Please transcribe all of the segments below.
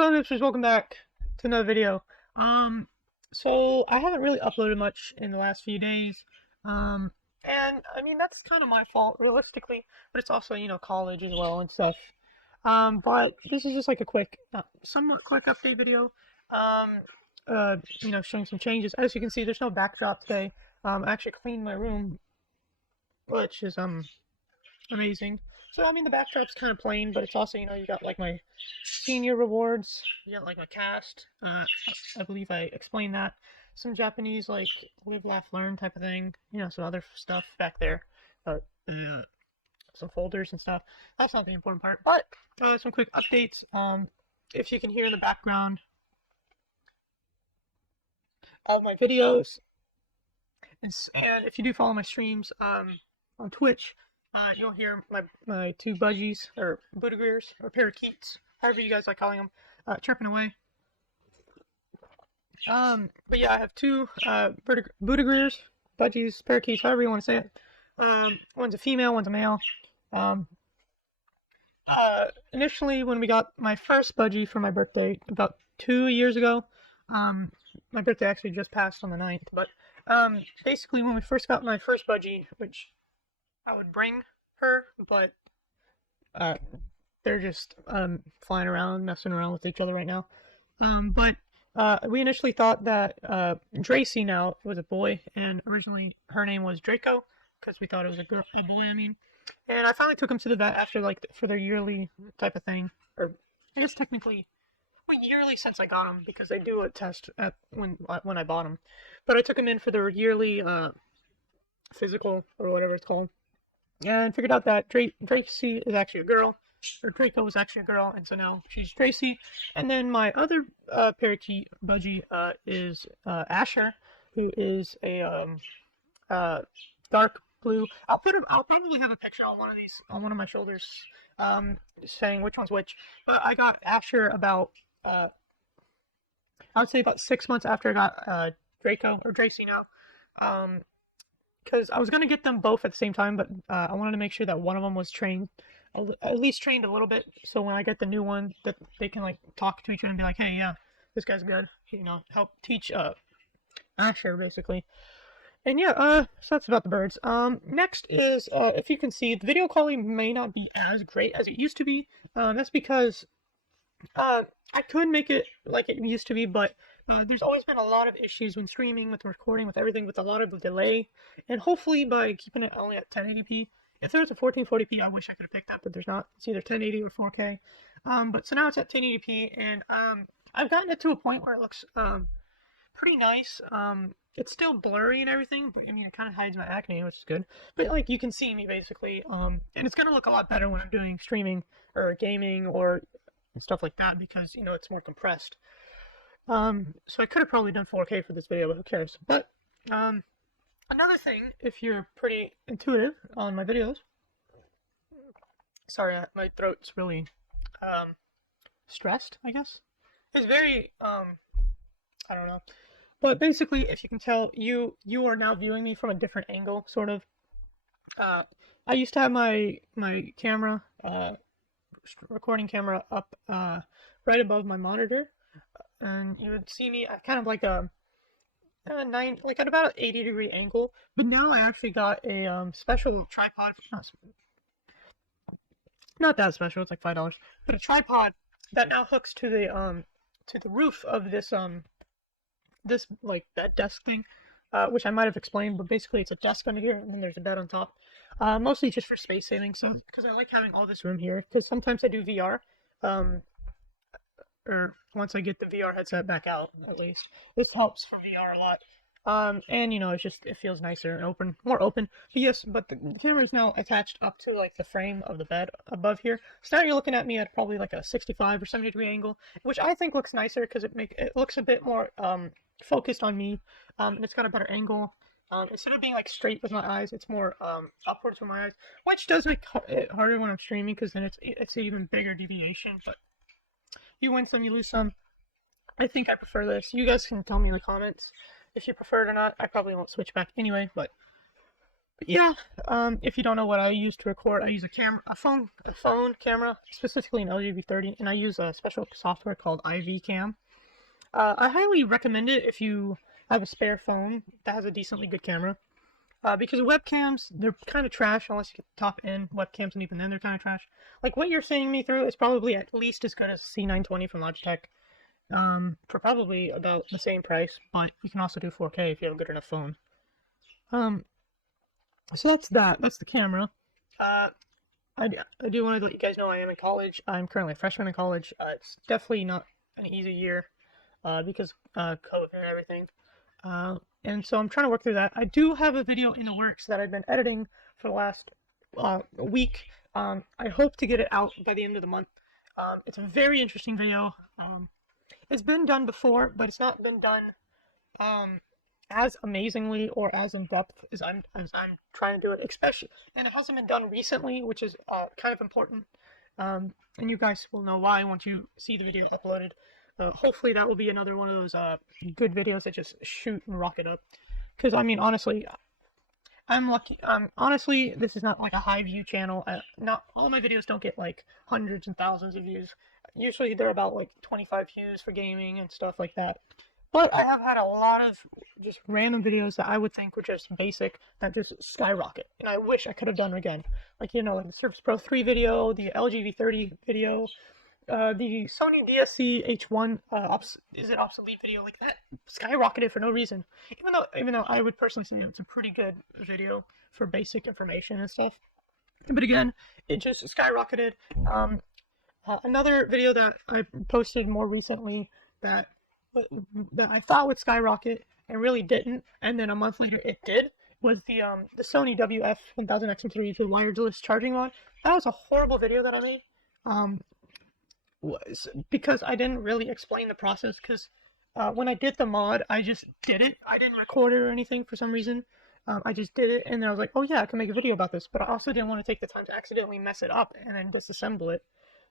Hipsters, welcome back to another video. So I haven't really uploaded much in the last few days. Um, and I mean that's kind of my fault, realistically, but it's also, college as well and stuff. But this is just like a quick, somewhat quick update video. Um, showing some changes. As you can see, there's no backdrop today. I actually cleaned my room, which is amazing. So I mean the backdrop's kind of plain, but it's also, you got like my senior rewards. You got like my cast. I believe I explained that. Some Japanese like live, laugh, learn type of thing. Some other stuff back there. Some folders and stuff. That's not the important part. But some quick updates. If you can hear in the background of my videos, and if you do follow my streams on Twitch, you'll hear my two budgies, or Budagreers, or parakeets, however you guys like calling them, chirping away. But yeah, I have two Budagreers, budgies, parakeets, however you want to say it. One's a female, one's a male. Initially, when we got my first budgie for my birthday about 2 years ago, my birthday actually just passed on the 9th, but basically when we first got my first budgie, which I would bring her, but they're just flying around, messing around with each other right now. But we initially thought that Dracy now was a boy, and originally her name was Draco, because we thought it was a boy, I mean. And I finally took him to the vet after, like, for their yearly type of thing, or I guess technically, well, yearly since I got him, because they do a test at when I bought him. But I took him in for their yearly physical, or whatever it's called, and figured out that Dracy is actually a girl, or Draco was actually a girl, and so now she's Dracy. And then my other parakeet budgie is Asher, who is a dark blue. I'll probably have a picture on one of these, on one of my shoulders, saying which one's which. But I got Asher about I would say about 6 months after I got Draco, or Dracy now. Because I was gonna get them both at the same time, but I wanted to make sure that one of them was trained, at least trained a little bit, so when I get the new one, that they can like talk to each other and be like, hey, yeah, this guy's good, help teach Asher basically. And yeah, so that's about the birds. Next is, if you can see, the video quality may not be as great as it used to be. That's because I could make it like it used to be, but there's always been a lot of issues when streaming, with recording, with everything, with a lot of delay. And hopefully by keeping it only at 1080p, if there was a 1440p, I wish I could have picked that, but there's not. It's either 1080 or 4K. But so now it's at 1080p, and I've gotten it to a point where it looks pretty nice. It's still blurry and everything, but I mean, it kind of hides my acne, which is good. But like, you can see me basically, and it's gonna look a lot better when I'm doing streaming or gaming or stuff like that, because it's more compressed. So I could have probably done 4K for this video, but who cares? But another thing, if you're pretty intuitive on my videos, sorry, my throat's really stressed, I guess. It's very I don't know. But basically, if you can tell, you are now viewing me from a different angle, sort of. I used to have my camera, recording camera, up right above my monitor, and you would see me at kind of like a like at about an 80-degree angle. But now I actually got a special tripod, not that special, it's like $5, but a tripod that now hooks to the roof of this this like that desk thing, which I might have explained, but basically it's a desk under here, and then there's a bed on top, mostly just for space saving. So because I like having all this room here, because sometimes I do VR, or once I get the VR headset back out, at least this helps for VR a lot. And it's just, it feels nicer and more open. But yes, but the camera is now attached up to like the frame of the bed above here. So now you're looking at me at probably like a 65 or 70-degree angle, which I think looks nicer because it looks a bit more focused on me, and it's got a better angle. Instead of being like straight with my eyes, it's more upwards with my eyes, which does make it harder when I'm streaming, because then it's an even bigger deviation. But you win some, you lose some. I think I prefer this. You guys can tell me in the comments if you prefer it or not. I probably won't switch back anyway, but Yeah, if you don't know what I use to record, I use a phone camera, specifically an LG-V30, and I use a special software called IV Cam. I highly recommend it if you have a spare phone that has a decently good camera. Because webcams, they're kind of trash unless you get the top-end webcams, and even then they're kind of trash. Like, what you're seeing me through is probably at least as good as C920 from Logitech, for probably about the same price, but you can also do 4K if you have a good enough phone. Um, so that's that. That's the camera. Uh, I do want to let you guys know I am in college. I'm currently a freshman in college. It's definitely not an easy year, because COVID and everything. And so I'm trying to work through that. I do have a video in the works that I've been editing for the last week. I hope to get it out by the end of the month. It's a very interesting video. It's been done before, but it's not been done as amazingly or as in depth as I'm trying to do it. Especially, and it hasn't been done recently, which is kind of important. And you guys will know why once you see the video uploaded. Hopefully that will be another one of those good videos that just shoot and rocket up. Because, I mean, honestly, I'm lucky. Honestly, this is not like a high view channel. Not all my videos don't get like hundreds and thousands of views. Usually they're about like 25 views for gaming and stuff like that. But I have had a lot of just random videos that I would think were just basic that just skyrocket. And I wish I could have done again. Like, you know, like the Surface Pro 3 video, the LG V30 video, the Sony DSC H1 is it obsolete video, like that skyrocketed for no reason. Even though I would personally say it's a pretty good video for basic information and stuff. But again, it just skyrocketed. Another video that I posted more recently that I thought would skyrocket and really didn't, and then a month later it did, was the Sony WF-1000XM3 the wireless charging mod. That was a horrible video that I made. Was because I didn't really explain the process, because when I did the mod, I just did it. I didn't record it or anything for some reason. I just did it, and then I was like, oh yeah, I can make a video about this, but I also didn't want to take the time to accidentally mess it up and then disassemble it.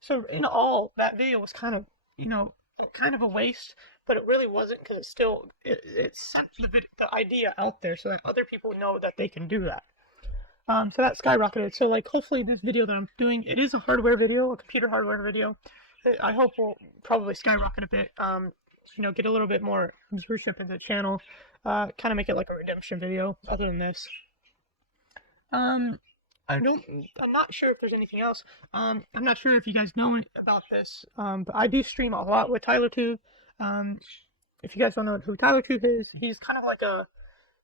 So in all, that video was kind of, you know, kind of a waste, but it really wasn't, because it sent the idea out there so that other people know that they can do that. So that skyrocketed. So like, hopefully this video that I'm doing, it is a hardware video, a computer hardware video. I hope will probably skyrocket a bit. You know, get a little bit more viewership into the channel. Kind of make it like a redemption video. Other than this, I'm not sure if there's anything else. I'm not sure if you guys know about this. But I do stream a lot with TylerTube. If you guys don't know who TylerTube is, he's kind of like a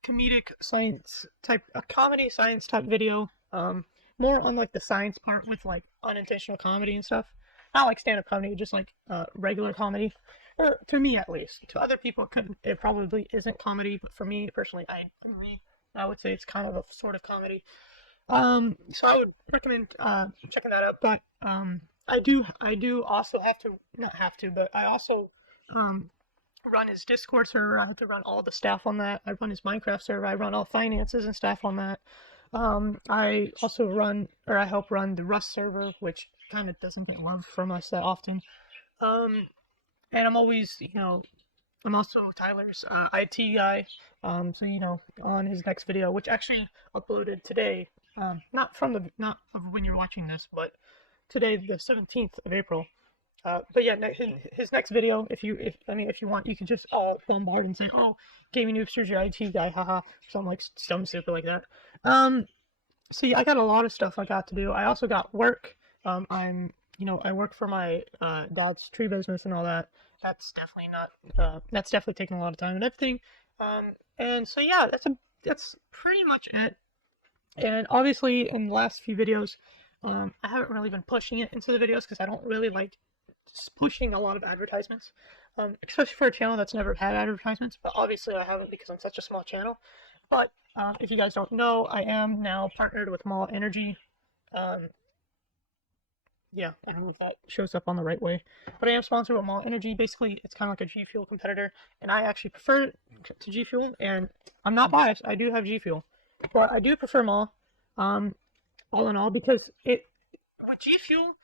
comedic science type, a comedy science type video. More on like the science part with like unintentional comedy and stuff. Not like stand-up comedy, just like regular comedy. To me, at least. To other people, it probably isn't comedy, but for me personally, I would say it's kind of a sort of comedy. So I would recommend checking that out. But I do also have to, not have to, but I also run his Discord server. I have to run all the staff on that. I run his Minecraft server. I run all finances and stuff on that. I also I help run the Rust server, which kind of doesn't get love from us that often. And I'm always, you know, I'm also Tyler's IT guy. So, you know, on his next video, which actually uploaded today, not of when you're watching this, but today, the 17th of April. But yeah, his next video, if you want, you can just bombard and say, oh, Gaming Noobster's your IT guy, haha, something like dumb stupid like that. So yeah, I got a lot of stuff I got to do. I also got work. I work for my dad's tree business and all that. That's definitely taking a lot of time and everything. And so yeah, that's pretty much it. And obviously, in the last few videos, I haven't really been pushing it into the videos because I don't really like just pushing a lot of advertisements, especially for a channel that's never had advertisements. But obviously, I haven't because I'm such a small channel. But if you guys don't know, I am now partnered with Mall Energy. Yeah, I don't know if that shows up on the right way, but I am sponsored with Mall Energy. Basically, it's kind of like a G Fuel competitor, and I actually prefer it to G Fuel. And I'm not biased; I do have G Fuel, but I do prefer Mall. All in all, because with G Fuel,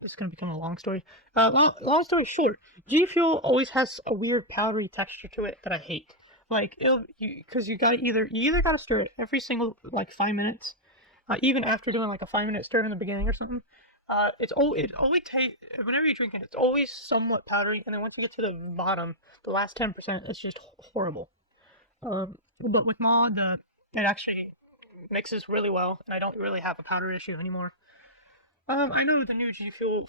this is gonna become a long story. Long story short, G Fuel always has a weird powdery texture to it that I hate. Like because you either gotta stir it every single like 5 minutes, even after doing like a 5 minute stir in the beginning or something. It always takes whenever you're drinking, it's always somewhat powdery, and then once you get to the bottom, the last 10%, it's just horrible. But with Ma, it actually mixes really well, and I don't really have a powder issue anymore. I know the new G Fuel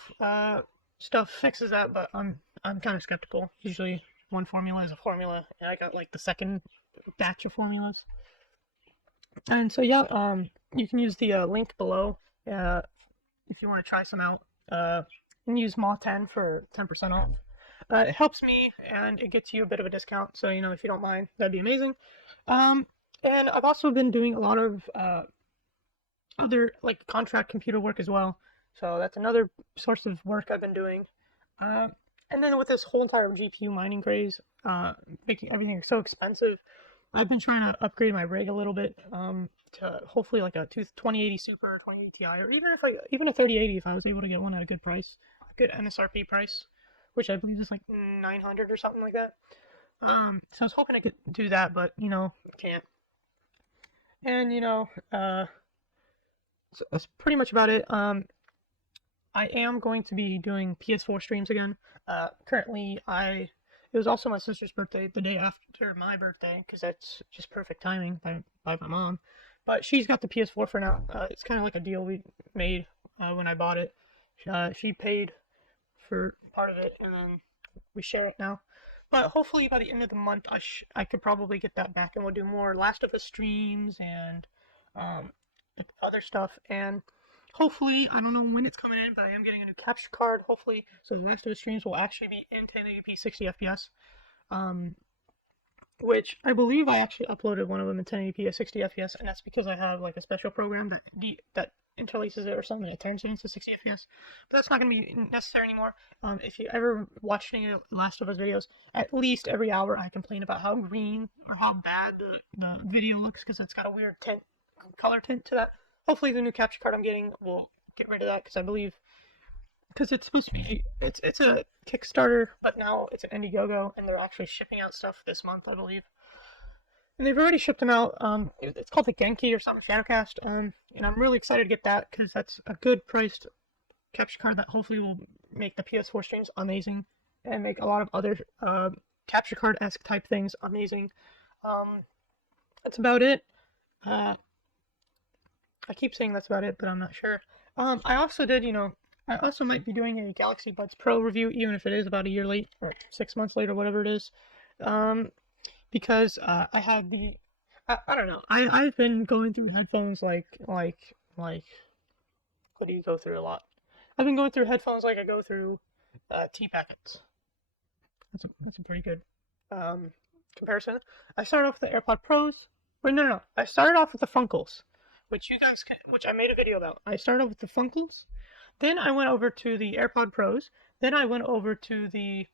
stuff fixes that, but I'm kind of skeptical. Usually, one formula is a formula, and I got like the second batch of formulas. And so yeah, you can use the link below if you want to try some out. And use Ma10 for 10% off. It helps me, and it gets you a bit of a discount. So if you don't mind, that'd be amazing. Um, and I've also been doing a lot of other like contract computer work as well. So that's another source of work I've been doing. Uh, and then with this whole entire GPU mining craze, making everything so expensive, I've been trying to upgrade my rig a little bit to hopefully like a 2080 Super or 2080 Ti, or even a 3080 if I was able to get one at a good price, a good MSRP price, which I believe is like 900 or something like that. So I was hoping I could do that, but can't. And so that's pretty much about it. I am going to be doing PS4 streams again. Currently, it was also my sister's birthday the day after my birthday, because that's just perfect timing by my mom. But she's got the PS4 for now. It's kind of like a deal we made when I bought it. She paid for part of it, and then we share it now. But hopefully by the end of the month, I could probably get that back, and we'll do more Last of Us streams and um, other stuff. And hopefully, I don't know when it's coming in, but I am getting a new capture card. Hopefully, so the Last of Us streams will actually be in 1080p 60 FPS. Which I believe I actually uploaded one of them in 1080p at 60 FPS, and that's because I have like a special program that interlaces it or something that turns it into 60 FPS. But that's not going to be necessary anymore. If you ever watch any of the Last of Us videos, at least every hour I complain about how green or how bad the video looks because it's got a weird color tint to that. Hopefully the new capture card I'm getting will get rid of that because I believe because it's supposed to be it's a Kickstarter, but now it's an Indiegogo, and they're actually shipping out stuff this month, I believe. And they've already shipped them out. It's called the Genki or something, Shadowcast. And I'm really excited to get that because that's a good priced capture card that hopefully will make the PS4 streams amazing and make a lot of other capture card-esque type things amazing. That's about it. I keep saying that's about it, but I'm not sure. I also did, I also might be doing a Galaxy Buds Pro review, even if it is about a year late or 6 months late or whatever it is. Because I had I don't know. I've been going through headphones like what do you go through a lot? I've been going through headphones like I go through tea packets. That's a pretty good comparison. I started off with the AirPod Pros. Wait, no. I started off with the Funkles, which which I made a video about. I started off with the Funkles, then I went over to the AirPod Pros, then I went over to the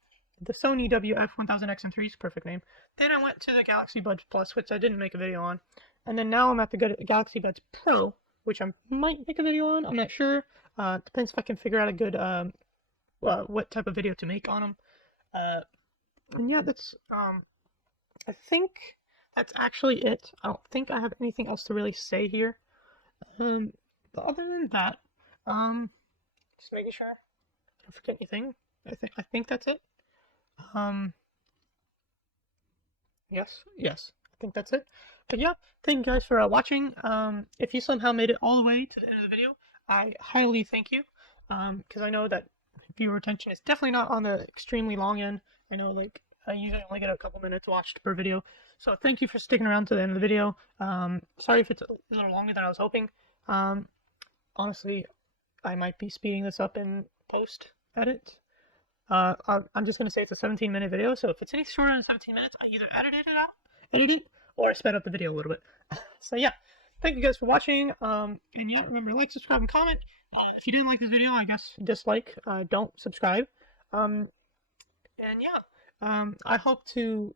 Sony WF-1000XM3's perfect name. Then I went to the Galaxy Buds Plus, which I didn't make a video on. And then now I'm at the Galaxy Buds Pro, which I might make a video on. I'm not sure. Depends if I can figure out a good, what type of video to make on them. And yeah, I think that's actually it. I don't think I have anything else to really say here. But other than that, just making sure I don't forget anything. I think that's it. Yes, I think that's it. But yeah, thank you guys for watching. If you somehow made it all the way to the end of the video, I highly thank you. Because I know that viewer retention is definitely not on the extremely long end. I know, like, I usually only get a couple minutes watched per video. So thank you for sticking around to the end of the video. Sorry if it's a little longer than I was hoping. Honestly, I might be speeding this up in post edit. I'm just going to say it's a 17-minute video, so if it's any shorter than 17 minutes, I either edit it, or I sped up the video a little bit. So yeah, thank you guys for watching, and yeah, remember, like, subscribe, and comment. If you didn't like this video, I guess dislike, don't subscribe. And yeah, I hope you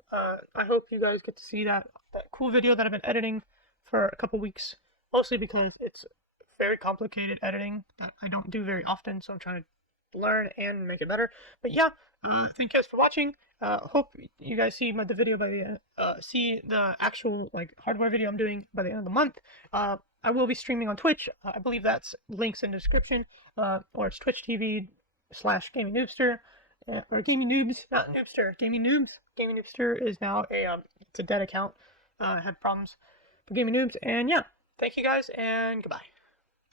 guys get to see that cool video that I've been editing for a couple weeks, mostly because it's very complicated editing that I don't do very often, so I'm trying to learn and make it better. But yeah, thank you guys for watching. Hope you guys see the video by the see the actual like hardware video I'm doing by the end of the month. I will be streaming on Twitch. I believe that's links in the description, or it's Twitch TV/Gaming Noobster, or Gaming Noobs, not Noobster, Gaming Noobs. Gaming Noobster is now it's a dead account. Had problems for Gaming Noobs, and yeah, thank you guys, and goodbye.